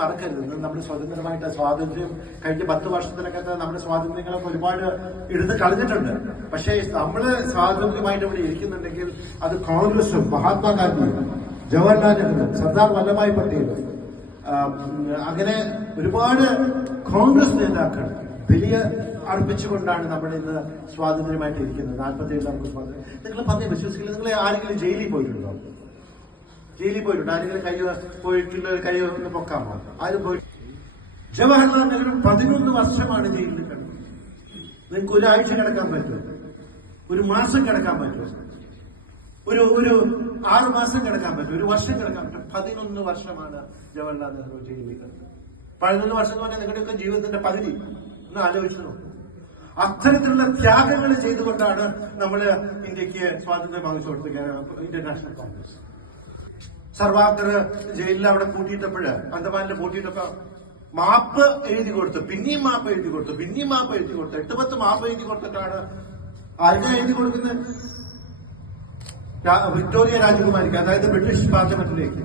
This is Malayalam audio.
മറക്കരുത്. നമ്മുടെ സ്വതന്ത്രമായിട്ട് സ്വാതന്ത്ര്യം കഴിഞ്ഞ 10 വർഷത്തിലൊക്കെ നമ്മുടെ സ്വാതന്ത്ര്യങ്ങളൊക്കെ ഒരുപാട് എടുത്ത് കളഞ്ഞിട്ടുണ്ട്. പക്ഷേ നമ്മള് സ്വാതന്ത്ര്യമായിട്ട് ഇവിടെ ഇരിക്കുന്നുണ്ടെങ്കിൽ അത് കോൺഗ്രസും മഹാത്മാഗാന്ധിയും ജവഹർലാൽ നെഹ്റുവും സർദാർ വല്ലഭായ് പട്ടേലും അങ്ങനെ ഒരുപാട് കോൺഗ്രസ് നേതാക്കൾ വലിയ അർപ്പിച്ചുകൊണ്ടാണ് നമ്മൾ ഇന്ന് സ്വാതന്ത്ര്യമായിട്ട് ഇരിക്കുന്നത്. 47 നമുക്ക് സ്വാതന്ത്ര്യം. നിങ്ങൾ പറഞ്ഞ വിശ്വസിക്കില്ല. നിങ്ങൾ ആരെങ്കിലും ജയിലിൽ പോയിട്ടുണ്ടോ? ജയിലിൽ പോയിട്ടുണ്ട്? ആരെങ്കിലും പോയിട്ടുള്ള കൈ ഒന്ന് പൊക്കാമോ? ആരും പോയി? ജവഹർലാൽ നെഹ്റു 11 വർഷമാണ് ജയിലിൽ കിടന്നത്. നിങ്ങൾക്ക് ഒരാഴ്ച കിടക്കാൻ പറ്റുമോ? ഒരു മാസം കിടക്കാൻ പറ്റുമോ? ഒരു 6 മാസം കിടക്കാൻ പറ്റും? ഒരു വർഷം കിടക്കാൻ പറ്റും? 11 വർഷമാണ് ജവഹർലാൽ നെഹ്റു ജയിലിൽ കിടന്നത്. 11 വർഷം എന്ന് പറഞ്ഞാൽ നിങ്ങളുടെയൊക്കെ ജീവിതത്തിന്റെ പകുതി. ഒന്ന് ആലോചിച്ചു നോക്കും. അത്തരത്തിലുള്ള ത്യാഗങ്ങൾ ചെയ്തുകൊണ്ടാണ് നമ്മൾ ഇന്ത്യക്ക് സ്വാതന്ത്ര്യം വാങ്ങിച്ചു കൊടുത്തത്. ഇന്ത്യൻ നാഷണൽ കോൺഗ്രസ് സർവാക്കർ ജയിലിൽ അവിടെ പൂട്ടിയിട്ടപ്പോഴ്, അന്തമാനിൽ പൂട്ടിയിട്ടപ്പോ മാപ്പ് എഴുതി കൊടുത്തു, പിന്നെയും മാപ്പ് എഴുതി കൊടുത്തു, പിന്നെയും മാപ്പ് എഴുതി കൊടുത്തു. 8-10 മാപ്പ് എഴുതി കൊടുത്തിട്ടാണ് ആർക്കാ എഴുതി കൊടുക്കുന്നത്? വിക്ടോറിയ രാജകുമാരിക്ക്, അതായത് ബ്രിട്ടീഷ് പാർലമെന്റിലേക്ക്.